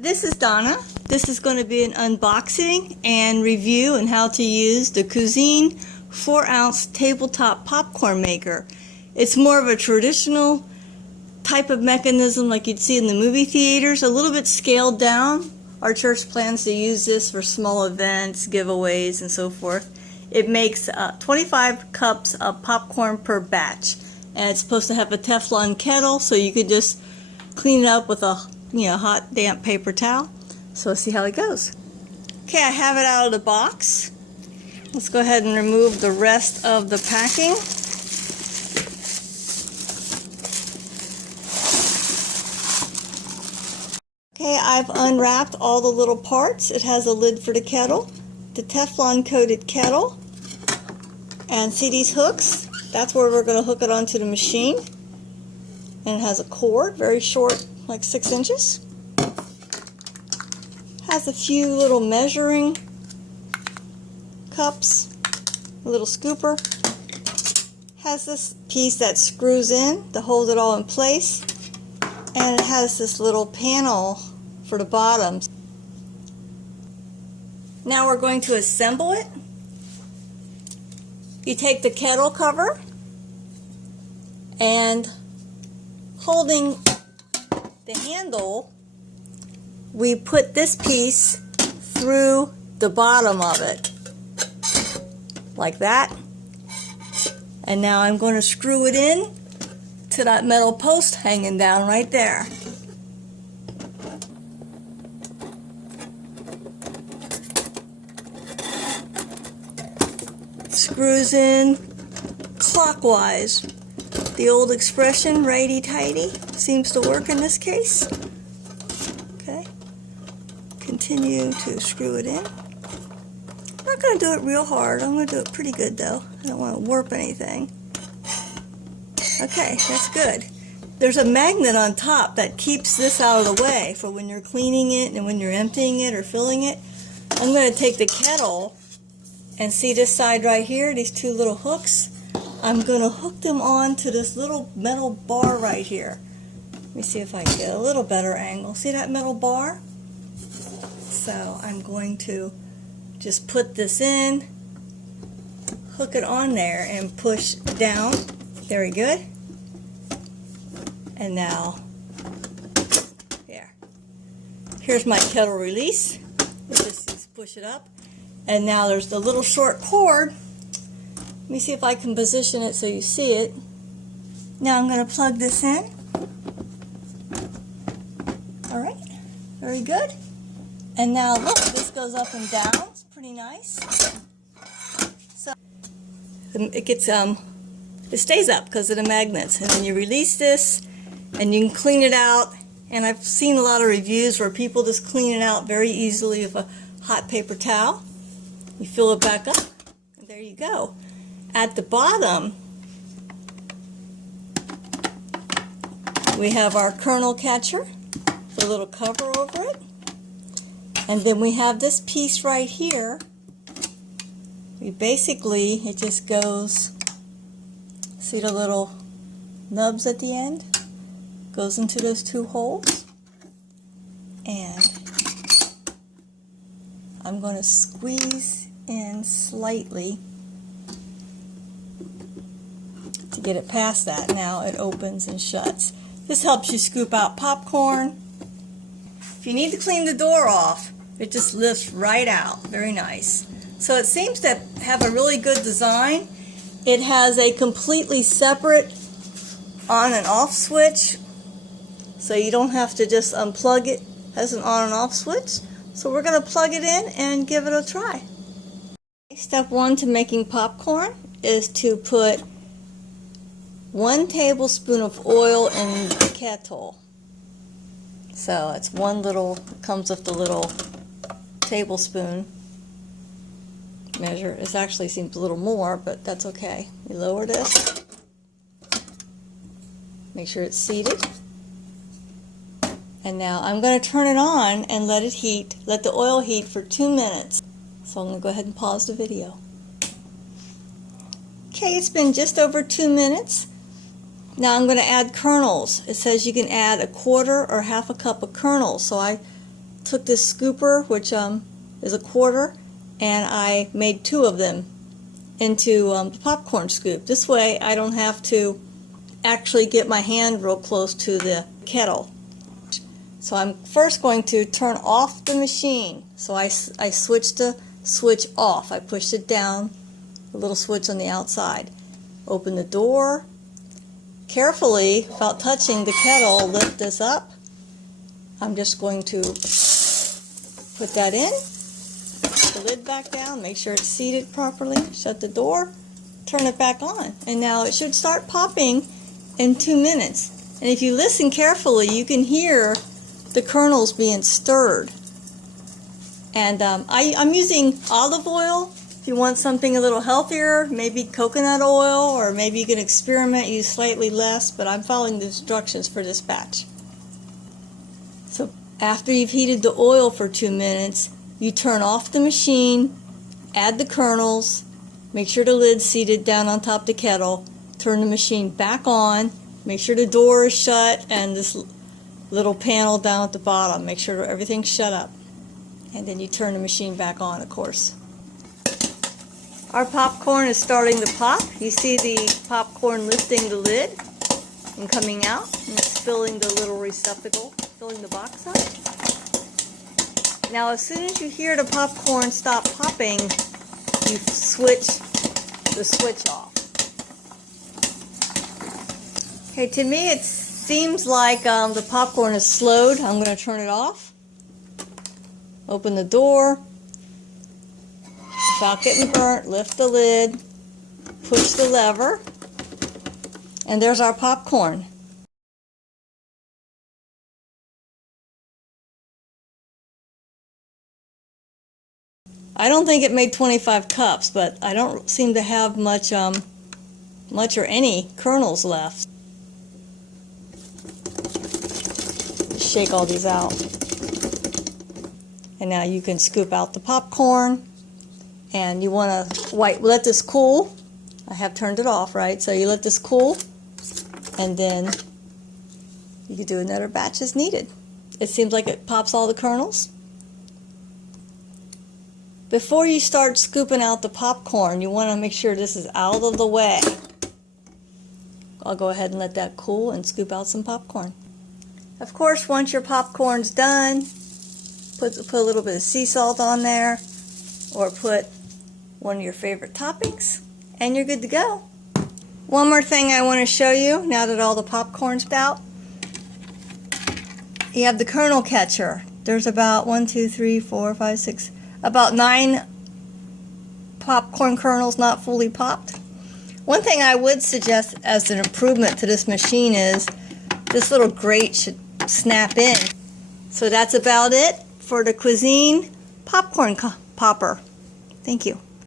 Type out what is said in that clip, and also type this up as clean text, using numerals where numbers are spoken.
This is Donna. This is going to be an unboxing and review on how to use the CuiZen 4-ounce tabletop popcorn maker. It's more of a traditional type of mechanism like you'd see in the movie theaters, a little bit scaled down. Our church plans to use this for small events, giveaways, and so forth. It makes 25 cups of popcorn per batch, and it's supposed to have a Teflon kettle, so you could just clean it up with a hot, damp paper towel. So let's see how it goes. Okay, I have it out of the box. Let's go ahead and remove the rest of the packing. Okay, I've unwrapped all the little parts. It has a lid for the kettle, the Teflon coated kettle, and see these hooks? That's where we're going to hook it onto the machine. And it has a cord, very short, like 6 inches. Has a few little measuring cups, a little scooper. Has this piece that screws in to hold it all in place. And it has this little panel for the bottom. Now we're going to assemble it. You take the kettle cover and holding the handle, we put this piece through the bottom of it, like that. And now I'm going to screw it in to that metal post hanging down right there. Screws in clockwise. The old expression, righty-tighty, seems to work in this case. Okay. Continue to screw it in. I'm not going to do it real hard. I'm going to do it pretty good, though. I don't want to warp anything. Okay, that's good. There's a magnet on top that keeps this out of the way for when you're cleaning it and when you're emptying it or filling it. I'm going to take the kettle and see this side right here, these two little hooks. I'm going to hook them on to this little metal bar right here. Let me see if I can get a little better angle. See that metal bar? So I'm going to just put this in, hook it on there, and push down. Very good. And now, here's my kettle release. Just push it up. And now there's the little short cord. Let me see if I can position it so you see it. Now I'm going to plug this in. Alright, very good. And now look, this goes up and down. It's pretty nice. So it gets it stays up because of the magnets. And then you release this and you can clean it out. And I've seen a lot of reviews where people just clean it out very easily with a hot paper towel. You fill it back up, and there you go. At the bottom, we have our kernel catcher, the little cover over it. And then we have this piece right here. It just goes, see the little nubs at the end? Goes into those two holes. And I'm going to squeeze in slightly to get it past that. Now it opens and shuts. This helps you scoop out popcorn. If you need to clean the door off, it just lifts right out. Very nice. So it seems to have a really good design. It has a completely separate on and off switch, so you don't have to just unplug it. It has an on and off switch. So we're going to plug it in and give it a try. Step 1 to making popcorn is to put 1 tablespoon of oil in the kettle. So it's comes with the little tablespoon measure. It actually seems a little more, but that's okay. We lower this. Make sure it's seated. And now I'm going to turn it on and let it heat, let the oil heat for 2 minutes. So I'm going to go ahead and pause the video. Okay, it's been just over 2 minutes. Now I'm going to add kernels. It says you can add 1/4 or 1/2 cup of kernels. So I took this scooper, which is a quarter, and I made 2 of them into the popcorn scoop. This way I don't have to actually get my hand real close to the kettle. So I'm first going to turn off the machine. So I switched the switch off. I pushed it down, the little switch on the outside. Open the door. Carefully, without touching the kettle, lift this up. I'm just going to put that in. The lid back down, make sure it's seated properly, shut the door, turn it back on, and now it should start popping in 2 minutes. And if you listen carefully, you can hear the kernels being stirred. And I'm using olive oil. If you want something a little healthier, maybe coconut oil, or maybe you can experiment, use slightly less, but I'm following the instructions for this batch. So after you've heated the oil for 2 minutes, you turn off the machine, add the kernels, make sure the lid's seated down on top of the kettle, turn the machine back on, make sure the door is shut and this little panel down at the bottom, make sure everything's shut up. And then you turn the machine back on, of course. Our popcorn is starting to pop. You see the popcorn lifting the lid and coming out, and it's filling the little receptacle, filling the box up. Now as soon as you hear the popcorn stop popping, you switch the switch off. Okay, to me it seems like the popcorn is slowed. I'm going to turn it off. Open the door. Without getting burnt, lift the lid, push the lever, and there's our popcorn. I don't think it made 25 cups, but I don't seem to have much or any kernels left. Shake all these out. And now you can scoop out the popcorn. And you want to let this cool. I have turned it off, right? So you let this cool, and then you can do another batch as needed. It seems like it pops all the kernels. Before you start scooping out the popcorn, you want to make sure this is out of the way. I'll go ahead and let that cool and scoop out some popcorn. Of course, once your popcorn's done, put a little bit of sea salt on there, or put one of your favorite toppings, and you're good to go. One more thing I want to show you now that all the popcorn's out. You have the kernel catcher. There's about 1, 2, 3, 4, 5, 6, about 9 popcorn kernels not fully popped. One thing I would suggest as an improvement to this machine is this little grate should snap in. So that's about it for the CuiZen popcorn popper. Thank you.